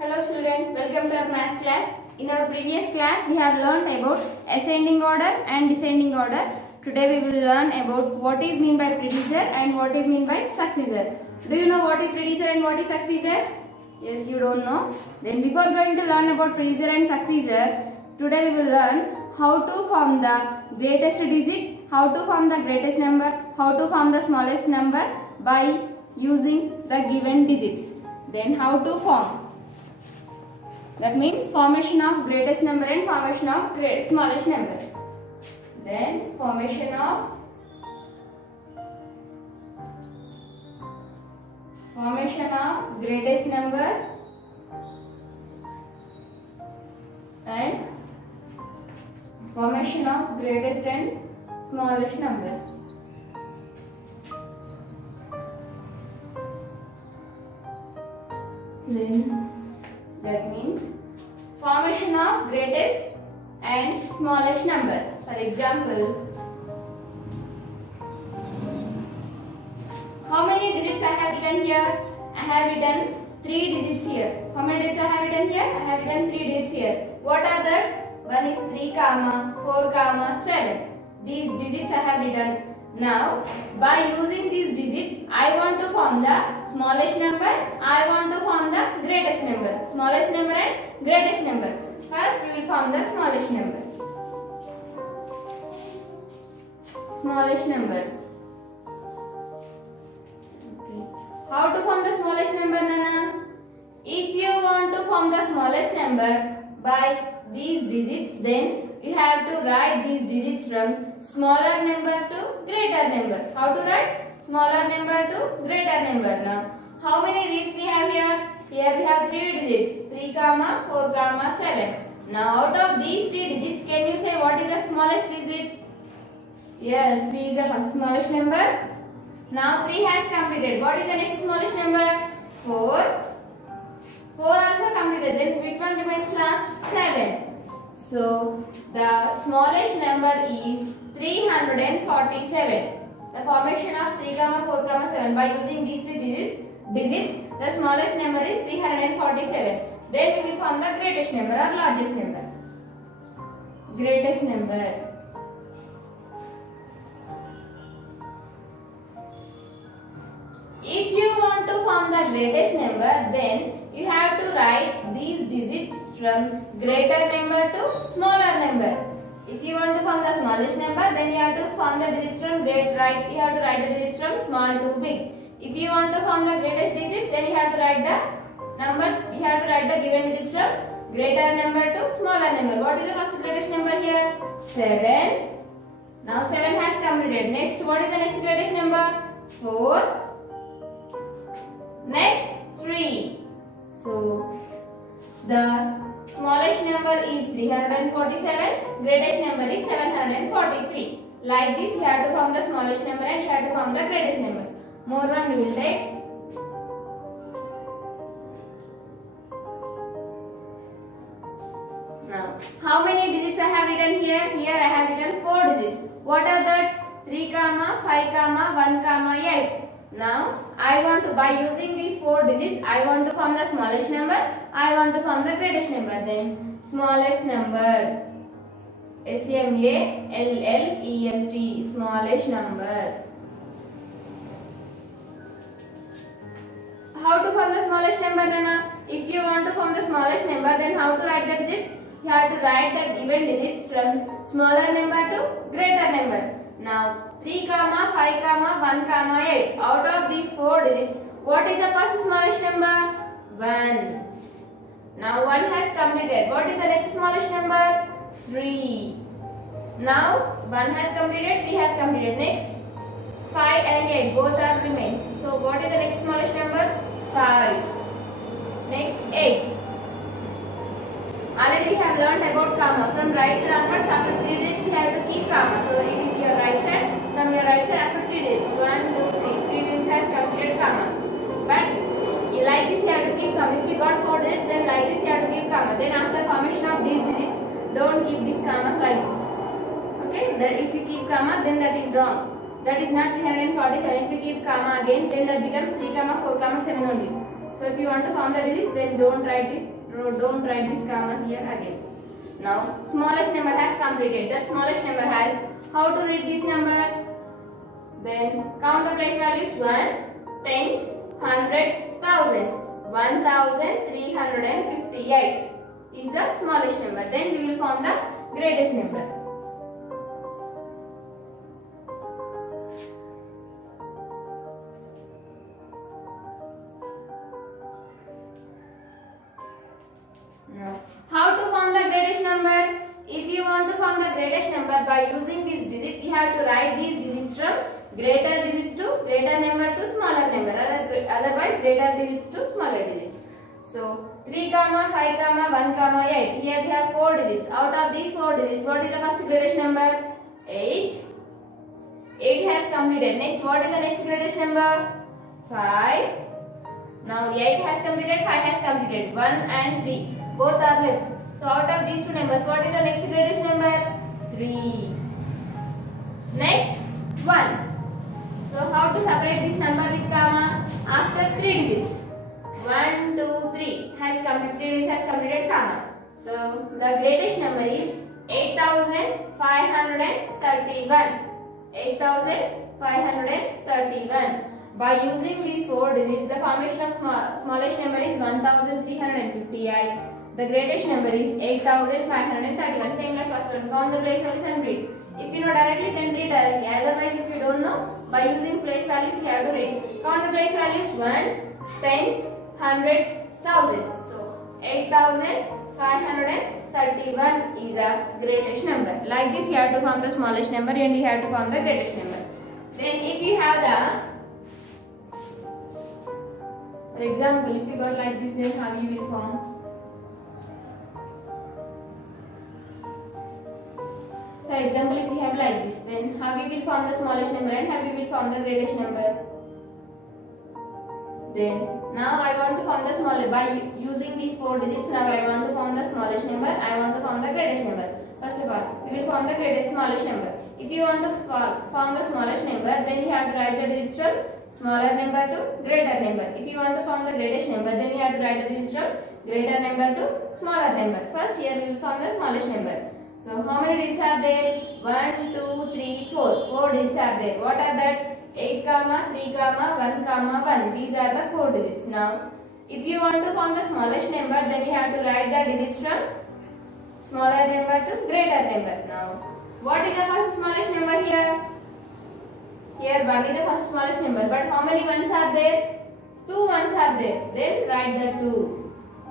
Hello students, welcome to our math class. In our previous class we have learned about ascending order and descending order. Today we will learn about what is mean by predecessor and what is mean by successor. Do you know what is predecessor and what is successor? Yes, you don't know. Then before going to learn about predecessor and successor, today we will learn how to form the greatest digit, how to form the greatest number, how to form the smallest number by using the given digits. Then how to form. That means formation of greatest number and formation of smallest number. Then formation of greatest number and formation of greatest and smallest numbers. Then that means formation of greatest and smallest numbers. For example, how many digits I have written here? I have written 3 digits here. How many digits I have written here? I have written 3 digits here. What are that? One is 3, 4, 7. These digits I have written. Now, by using these digits, I want to form the smallest number, I want to form the greatest number. Smallest number and greatest number. First, we will form the smallest number. Smallest number. Okay. How to form the smallest number, Nana? If you want to form the smallest number by these digits, then you have to write these digits from smaller number to greater number. How to write? Smaller number to greater number. Now, how many digits we have here? Here we have 3 digits. 3, 4, 7. Now, out of these 3 digits, can you say what is the smallest digit? Yes, 3 is the first smallest number. Now, 3 has completed. What is the next smallest number? 4. 4 also completed. Then which one remains last? 7. So, the smallest number is 347. The formation of 3, 4, 7 by using these 3 digits, the smallest number is 347. Then we will form the greatest number or largest number. Greatest number. If you want to form the greatest number, then you have to write these digits from greater number to smaller number. If you want to form the smallest number, then you have to form the digits from you have to write the digits from small to big. If you want to form the greatest digit, then you have to write the numbers, you have to write the given digits from greater number to smaller number. What is the first greatest number here? 7. Now 7 has completed. Next, what is the next greatest number? 4. Next, 3. So, the smallest number is 347, greatest number is 743. Like this, you have to form the smallest number and you have to form the greatest number. More one we will take. Now, how many digits I have written here? Here I have written 4 digits. What are that? 3, 5, 1, 8. Now, I want to, by using these 4 digits, I want to form the smallest number, I want to form the greatest number. Then, smallest number, SMALLEST, smallest number. How to form the smallest number, Nana? If you want to form the smallest number, then how to write the digits? You have to write the given digits from smaller number to greater number. Now, 3, 5, 1, 8. Out of these 4 digits, what is the first smallest number? 1. Now 1 has completed. What is the next smallest number? 3. Now 1 has completed, 3 has completed. Next, 5 and 8 both are remains. So what is the next smallest number? 5. Next, 8. Already we have learned about comma. From right side onwards, after 3 digits you have to keep comma. So it is your right side. From your right side after 3 digits. 1, 2, 3. 3 digits has completed comma. But like this you have to keep comma. If you got 4 digits, then like this you have to keep comma. Then after formation of these digits, don't keep these commas like this. Okay? That if you keep comma, then that is wrong. That is not 347. If you keep comma again, then that becomes 3, 4, 7 only. So if you want to form the digits, then don't write these commas here again. Now smallest number has completed. That smallest number has. How to read this number? Then count the place values: ones, tens, hundreds, thousands. 1358 is the smallest number. Then we will form the greatest number. Now, how to form the greatest number? If you want to form the greatest number by using these digits, you have to write these digits from greater digit to greater number to smaller number. Otherwise, greater digits to smaller digits. So 3, 5, 1, 8. Here we have 4 digits. Out of these 4 digits, what is the first greatest number? 8. 8 has completed. Next, what is the next greatest number? 5. Now 8 has completed, 5 has completed. 1 and 3. Both are left. So out of these two numbers, what is the next greatest number? 3. Next, 1. So how to separate this number with comma? After 3 digits. 1, 2, 3 has completed, 3 digits has completed comma. So the greatest number is 8531. 8531. By using these 4 digits, the formation of smallest number is 1358. The greatest number is 8531. Same like first one. Count the place values and read. If you know directly, then read directly. Otherwise, if you don't know, by using place values, you have to read. Count the place values: ones, tens, hundreds, thousands. So 8531 is a greatest number. Like this, you have to form the smallest number and you have to form the greatest number. Then, if you have the, for example, if you got like this, then how you will form? For example, if we have like this, then how we will form the smallest number and how we will form the greatest number. Then now I want to form the smallest by using these 4 digits. Now I want to form the smallest number. I want to form the greatest number. First of all, we will form the smallest number. If you want to form the smallest number, then you have to write the digits from smaller number to greater number. If you want to form the greatest number, then you have to write the digits from greater number to smaller number. First, here we will form the smallest number. So how many digits are there? 1, 2, 3, 4. 4 digits are there. What are that? 8, 3, 1, 1. These are the 4 digits. Now, if you want to form the smallest number, then you have to write the digits from smaller number to greater number. Now, what is the first smallest number here? Here 1 is the first smallest number. But how many ones are there? 2 ones are there. Then write the 2.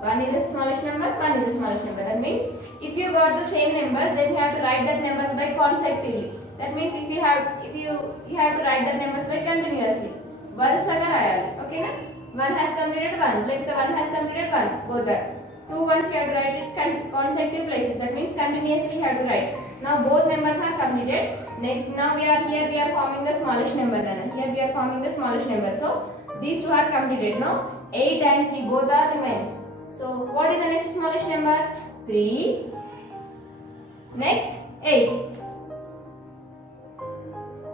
1 is the smallest number, 1 is the smallest number. That means if you got the same numbers, then you have to write that numbers by consecutively. That means if you have to write the numbers by continuously. Varusaga rayali. Okay na? 1 has completed 1, like the 1 has completed 1. Both are. 2 ones you have to write it consecutive places. That means continuously you have to write. Now both numbers are completed. Next, now we are forming the smallest number. Then here we are forming the smallest number. So these two are completed. Now 8 and 3 both are remains. So what is the next smallest number? 3. Next 8.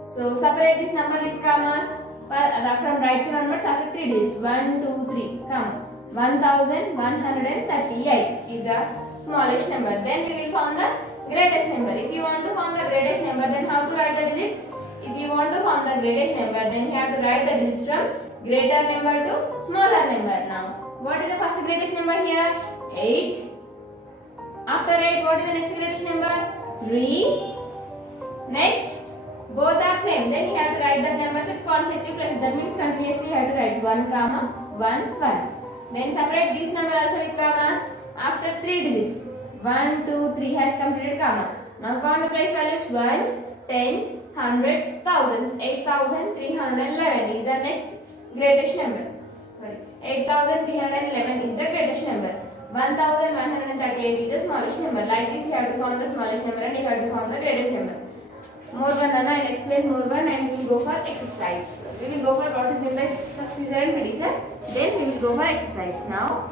So separate this number with commas. From right to onwards after 3 digits. 1, 2, 3. Comma. 1138 is the smallest number. Then we will form the greatest number. If you want to form the greatest number, then how to write the digits? If you want to form the greatest number, then you have to write the digits from greater number to smaller number. Now, what is the first greatest number here? 8. After 8, what is the next greatest number? 3. Next, both are same. Then you have to write that numbers at consecutive places. That means continuously you have to write 1, 1, 1. Then separate this number also with commas after 3 digits. 1, 2, 3 has completed comma. Now count the place values: ones, tens, hundreds, thousands. 8311 is the next greatest number. 8311 is the greatest number. 1138 is the smallest number. Like this, you have to form the smallest number and you have to form the greatest number. More one, Nana, I'll explain more one and we will go for exercise. So, we will go for what is meant by successor and predecessor. Then we will go for exercise. Now,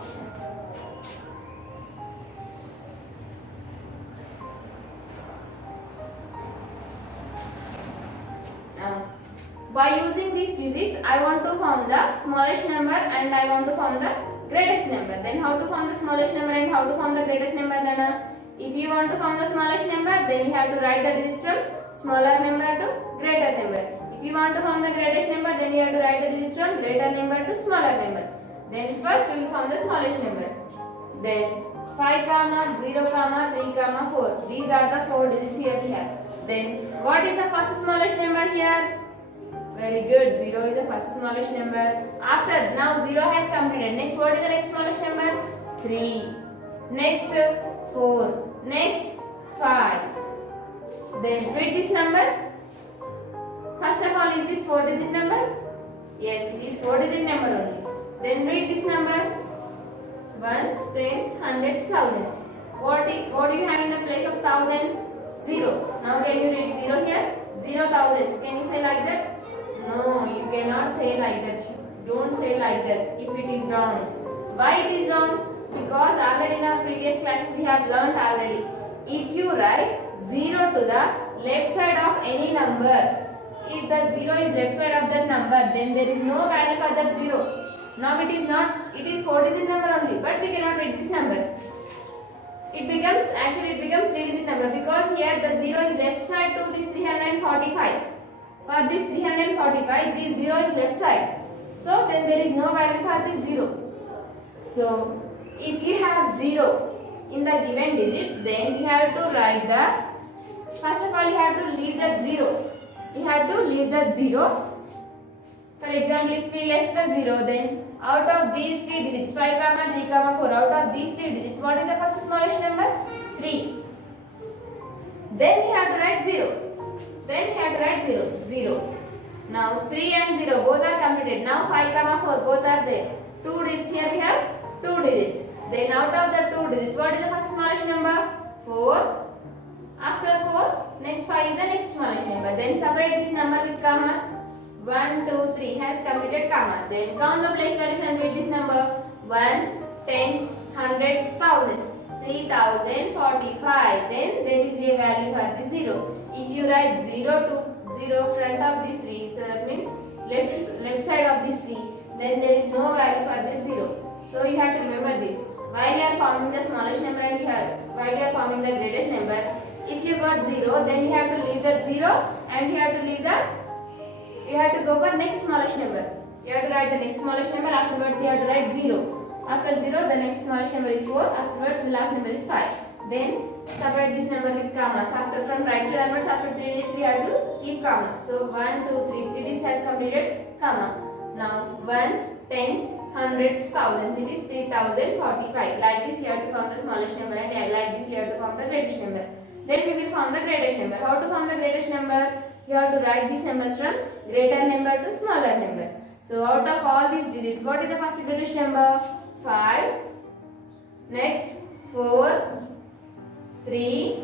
by using these digits, I want to form the smallest number and I want to form the greatest number. Then how to form the smallest number and how to form the greatest number, Nana? If you want to form the smallest number, then you have to write the digits from smaller number to greater number. If you want to form the greatest number, then you have to write the digits from greater number to smaller number. Then first we will form the smallest number. Then 5, 0, 3, 4. These are the 4 digits here we have. Then what is the first smallest number here? Very good. 0 is the first smallest number. After now 0 has completed. Next what is the next smallest number? 3. Next 4. Next 5. Then read this number. First of all, is this 4 digit number? Yes, it is 4 digit number only. Then read this number. Ones, tens, hundreds, thousands. What do you have in the place of thousands? 0. Now can you read 0 here? 0 thousands. Can you say like that? No, you cannot say like that. Don't say like that if it is wrong. Why it is wrong? Because already in our previous classes we have learnt already. If you write 0 to the left side of any number, if the 0 is left side of that number, then there is no value for that 0. Now it is not, it is 4 digit number only, but we cannot read this number. It becomes 3 digit number because here the 0 is left side to this 345. For this 345, this 0 is left side. So then there is no value for this 0. So if you have 0 in the given digits, then you have to write the, first of all you have to leave that 0. You have to leave that 0. For example, if we left the 0, then out of these 3 digits, 5, 3, 4, out of these 3 digits, what is the first smallest number? 3. Then we have to write 0. Then we have to write 0. 0. Now 3 and 0 both are completed. Now 5, 4 both are there. 2 digits here we have 2 digits. Then out of the 2 digits, what is the first smallest number? 4. After 4, next 5 is the next smallest number. Then separate this number with commas. 1, 2, 3 has completed comma. Then count the place values and read this number. Ones, tens, hundreds, thousands. 3045. Then there is a value for the 0. If you write 0 to 0 front of this 3, so that means left side of this 3, then there is no value for this 0. So you have to remember this. While you are forming the smallest number and while you are forming the greatest number, if you got 0, then you have to leave that 0 and you have to go for next smallest number. You have to write the next smallest number, afterwards you have to write 0. After 0, the next smallest number is 4, afterwards the last number is 5. Then separate this number with commas. After from right to onwards, after 3 digits we have to keep comma. So 1, 2, 3 digits has completed comma. Now ones, tens, hundreds, thousands. It is 3045. Like this you have to form the smallest number and like this you have to form the greatest number. Then we will form the greatest number. How to form the greatest number? You have to write these numbers from greater number to smaller number. So out of all these digits, what is the first greatest number? 5. Next 4, 3,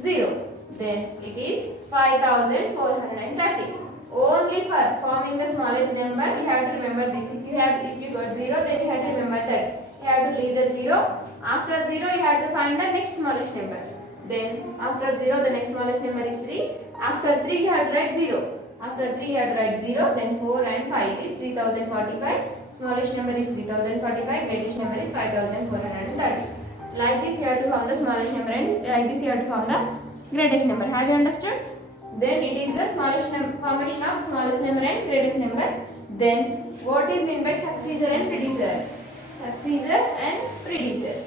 0. Then it is 5430. Only for forming the smallest number, you have to remember this. If you got 0, then you have to remember that. You have to leave the 0. After 0, you have to find the next smallest number. Then after 0, the next smallest number is 3. After 3, you have to write 0. After 3, you have to write 0. Then 4 and 5 is 3045. Smallest number is 3045. Greatest number is 5430. Like this, you have to form the smallest number and like this, you have to form the greatest number. Have you understood? Then it is the smallest formation of smallest number and greatest number. Then what is meant by successor and predecessor? Successor and predecessor.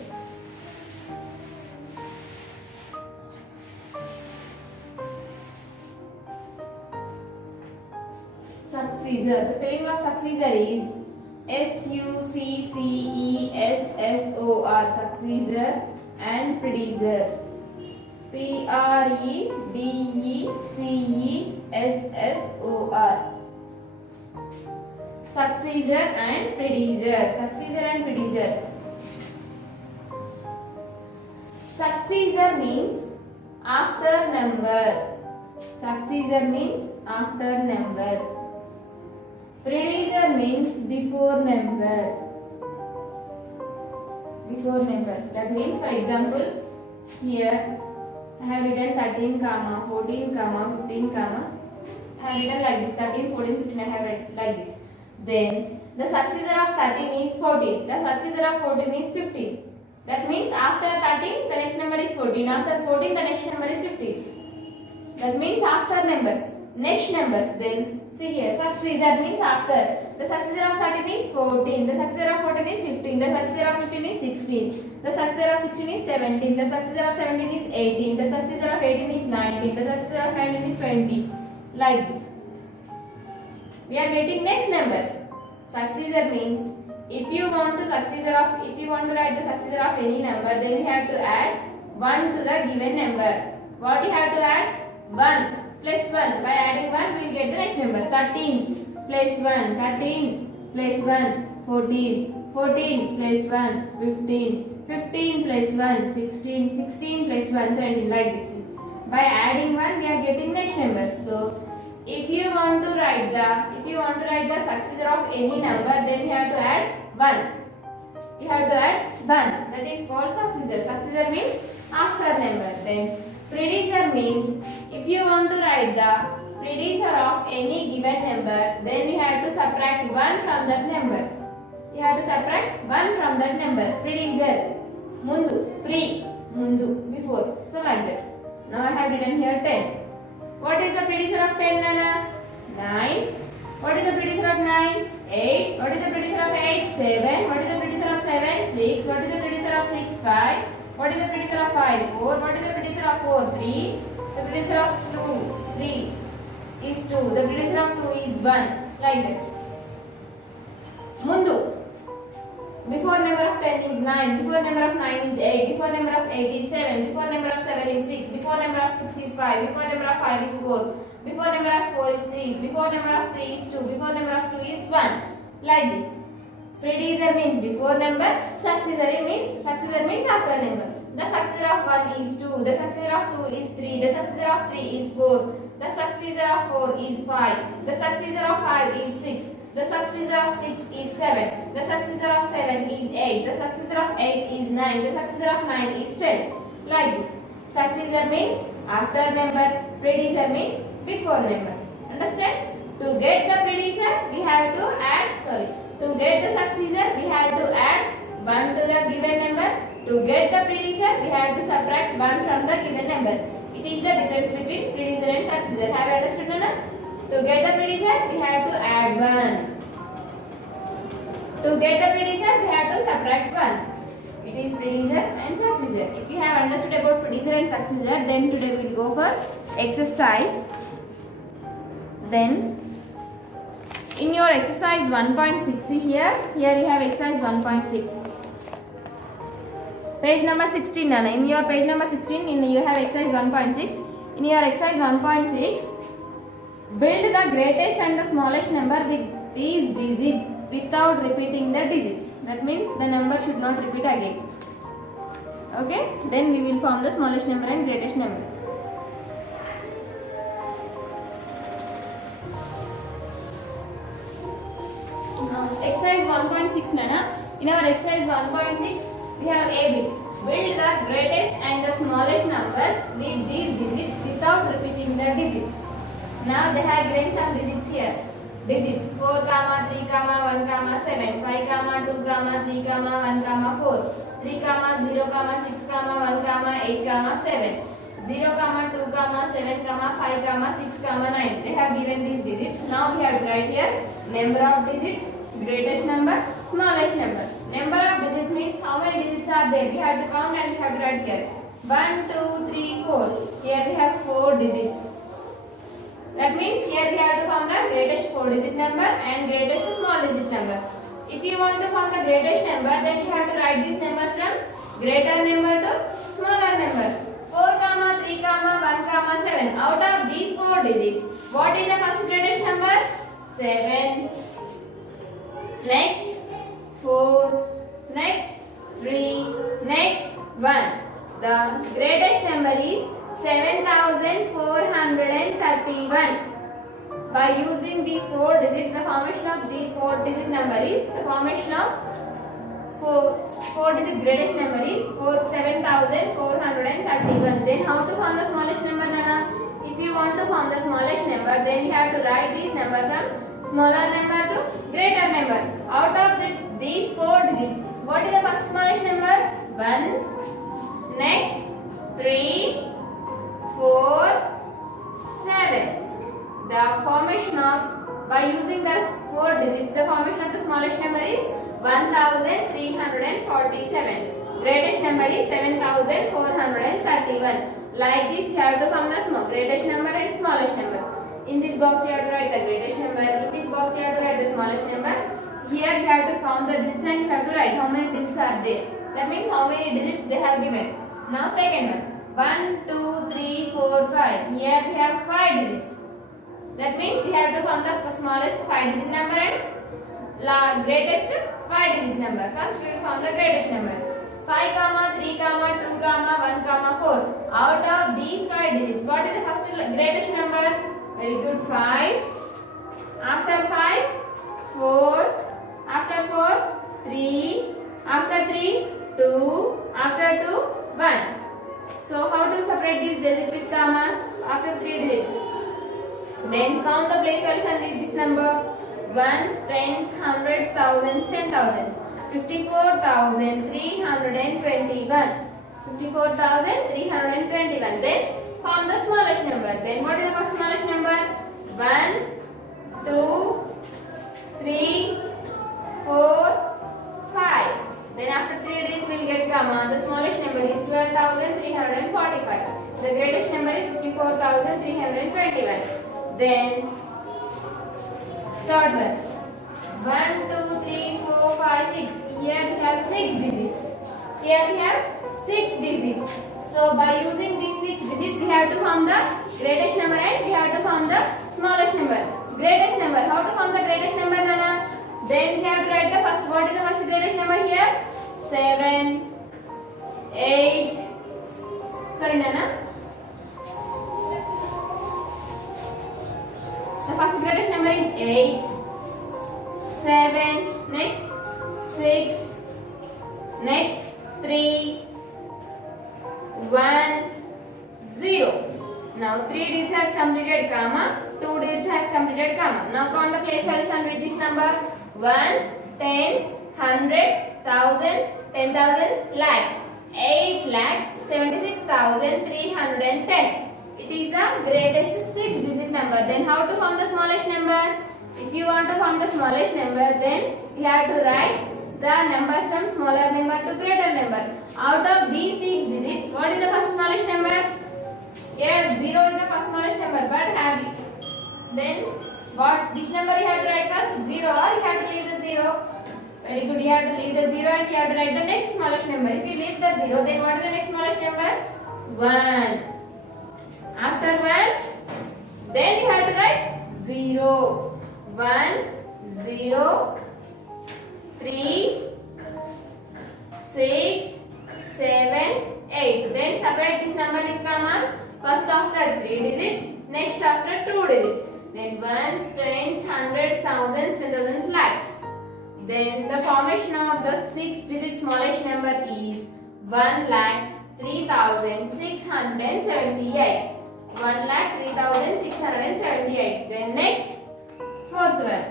Successor. The spelling of successor is Successor. Successor and predecessor. Predecessor. Successor and predecessor. Successor and predecessor. Successor means after number. Successor means after number. Predecessor means before number. Before number. That means, for example, here I have written 13, 14, 15, have written like this. 13, 14, 15 I have written like this. Then the successor of 13 is 14. The successor of 14 is 15. That means after 13 the next number is 14. After 14 the next number is 15. That means after numbers. Next numbers. Then see here, successor means after. The successor of 13 is 14. The successor of 14 is 15. The successor of 15 is 16. The successor of 16 is 17. The successor of 17 is 18. The successor of 18 is 19. The successor of 19 is 20. Like this. We are getting next numbers. Successor means if you want to write the successor of any number, then you have to add 1 to the given number. What you have to add? 1 plus 1. By adding 1 we will get the next number. 13 plus 1, 13 plus 1, 14, 14 plus 1, 15, 15 plus 1, 16, 16 plus 1, 17, like this. By adding 1 we are getting next numbers. So if you want to write the successor of any number, then you have to add 1. You have to add 1. That is called successor. Successor means after number. Then predecessor means if you want to write the predecessor of any given number, then you have to subtract 1 from that number. You have to subtract 1 from that number. Predecessor. Mundu. Mundu. Before. So like that. Now I have written here 10. What is the predecessor of 10, Nana? 9. What is the predecessor of 9? 8. What is the predecessor of 8? 7. What is the predecessor of 7? 6. What is the predecessor of 6? 5. What is the predecessor of 5? 4. What is the predecessor of 4? 3. The predecessor of 3 is 2. The predecessor of 2 is 1. Like that. Mundu. Before number of 10 is 9. Before number of 9 is 8. Before number of 8 is 7. Before number of 7 is 6. Before number of 6 is 5. Before number of 5 is 4. Before number of 4 is 3. Before number of 3 is 2. Before number of 2 is 1. Like this. Predecessor means before number. Successor means after number. The successor of 1 is 2. The successor of 2 is 3. The successor of 3 is 4. The successor of 4 is 5. The successor of 5 is 6. The successor of 6 is 7. The successor of 7 is 8. The successor of 8 is 9. The successor of 9 is 10. Like this. Successor means after number. Predecessor means before number. Understand? To get the predecessor, we have to add, to get the successor, we have to add 1 to the given number. To get the predecessor, we have to subtract 1 from the given number. It is the difference between predecessor and successor. Have you understood, Nana? To get the predecessor, we have to add 1. To get the predecessor, we have to subtract 1. It is predecessor and successor. If you have understood about predecessor and successor, then today we will go for exercise. Then in your exercise 1.6, see here you have exercise 1.6. Page number 16, Nana. In your page number 16, you have exercise 1.6. In your exercise 1.6, build the greatest and the smallest number with these digits without repeating the digits. That means the number should not repeat again. Okay? Then we will form the smallest number and greatest number. Exercise 1.6, Nana. In our exercise 1.6, we have A bit. Build the greatest and the smallest numbers with these digits without repeating the digits. Now they have given some digits here. Digits 4, 3, 1, 7, 5, 2, 3, 1, 4, 3, 0, 6, 1, 8, 7, 0, 2, 7, 5, 6, 9. They have given these digits. Now we have to write here number of digits, greatest number, smallest number. Number of digits means how many digits are there. We have to count and we have to write here. 1, 2, 3, 4. Here we have 4 digits. That means here we have to form the greatest 4-digit number and greatest small-digit number. If you want to form the greatest number, then you have to write these numbers from greater number to smaller number. 4, 3, 1, 7. Out of these 4 digits, what is the first greatest number? 7. Next 4. Next 3. Next 1. The greatest number is 7431. By using these 4 digits, the formation of the 4-digit number is the formation of 4-digit greatest number is 7431. Then how to form the smallest number, Nana? if you want to form the smallest number, then you have to write this number from smaller number to greater number. Out of these 4 digits, what is the first smallest number? 1. Next, 3, 4, 7. The formation of, by using the 4 digits, the formation of the smallest number is 1347. Greatest number is 7431. Like this, you have to form the greatest number and smallest number. In this box, you have to write the greatest number. In this box, you have to write the smallest number. Here, you have to count the digits and you have to write how many digits are there. That means how many digits they have given. Now, second one. 1, 2, 3, 4, 5. Here, we have 5 digits. That means we have to count the smallest 5-digit number and greatest 5-digit number. First, we will count the greatest number. 5, 3, 2, 1, 4. Out of these 5 digits, what is the first greatest number? Very good, 5. After 5, 4. After 4, 3. After 3, 2. After 2, 1. So, how to separate these digits with commas? After 3 digits. Then count the place values and read this number. Ones, tens, hundreds, thousands, 10,000s. 54,321. 54,321. Then form the smallest number. Then what is the first smallest number? 1, 2, 3, 4, 5. Then after 3 digits we will get comma. The smallest number is 12,345. The greatest number is 54,321. Then third one. 1, 2, 3, 4, 5, 6. Here we have 6 digits. Here we have 6 digits. So by using these 6 digits, we have to form the greatest number and we have to form the smallest number. Greatest number. How to form the greatest number, Nana? Then we have to write the first. What is the first greatest number here? 7, 8. Sorry, Nana. The first greatest number is 8. 7, next 6, next 3, 1, 0. Now 3 digits has completed comma, 2 digits has completed comma. Now count the place values and read this number. Ones, tens, hundreds, thousands, 10,000s, lakhs. 8,76,310. It is the greatest 6-digit number. Then how to form the smallest number? If you want to form the smallest number, then you have to write the numbers from smaller number to greater number. Out of these 6 digits, what is the first smallest number? Yes, 0 is the first smallest number, but have you? Then which number you have to write first? 0, or you have to leave the 0? Very good, you have to leave the 0 and you have to write the next smallest number. If you leave the 0, then what is the next smallest number? 1. After 1, then you have to write 0. 1, 0, 3, 6, 7, 8. Then separate this number with commas. First after 3 digits, next after 2 digits. Then ones, tens, hundreds, thousands, 10,000s, lakhs. Then the formation of the 6-digit smallest number is 1,03,678. 1,03,678. Then next, fourth one.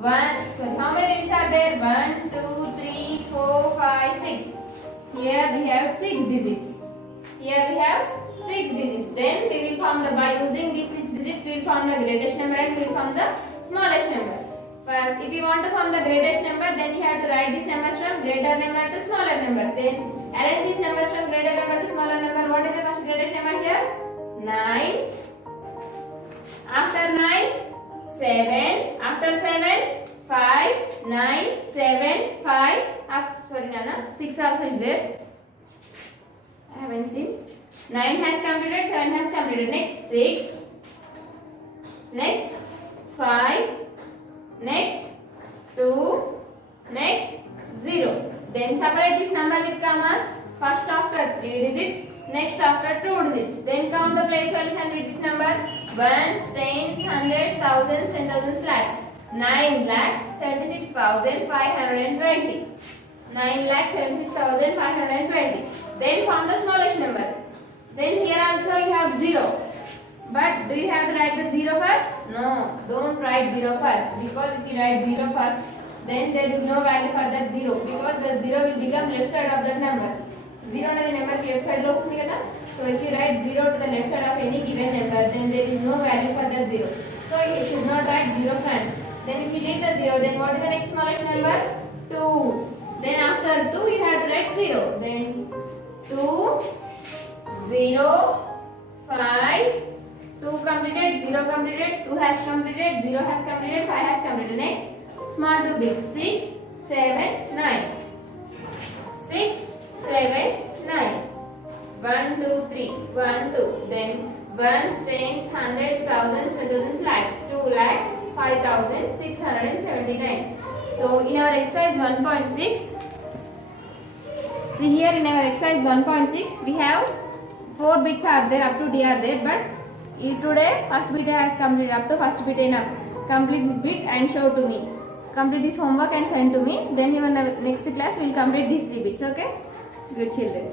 How many digits are there? 1, 2, 3, 4, 5, 6. Here we have 6 digits. Here we have 6 digits. Then we will form by using these 6 digits, we will form the greatest number and we will form the smallest number. First, if you want to form the greatest number, then you have to write these numbers from greater number to smaller number. Then arrange these numbers from greater number to smaller number. What is the first greatest number here? 9. After 9, 7. After 7, 5, 9, 7, 5. Sorry, Nana, 6 also is there. I haven't seen. 9 has completed, 7 has completed. Next 6. Next 5. Next 2. Next 0. Then separate this number with commas. First after 3 digits, next after 2 digits. Then count the place values and read this number. Ones, tens, hundreds, thousands, 10,000s, lakhs. 9,76,520. 9,76,520. Then form the smallest number. Then here also you have 0. But do you have to write the 0 first? No, don't write 0 first, because if you write 0 first, then there is no value for that 0, because the 0 will become left side of that number. 0 అనేది number కి left side లో వస్తుంది కదా. So if you write 0 to the left side of any given number, then there is no value for that 0. So you should not write 0 front. Then if you leave the 0, then what is the next smallest number? 2. Then after 2 you have to write 0. Then 2, 0, 5, 2 completed, 0 completed, 2 has completed, 0 has completed, 5 has completed. Next, small to big. 6, 7, 9. 6, 7, 9. 1, 2, 3. 1, 2. Then ones, tens, hundreds, thousands, thousands, lakhs. 2 lakh, 5,679. So in our exercise 1.6, see here in our exercise 1.6, we have 4 bits are there, up to D are there, but today first bit has completed, up to first bit enough. Complete this bit and show to me. Complete this homework and send to me. Then even next class we will complete these 3 bits. Okay? Good children.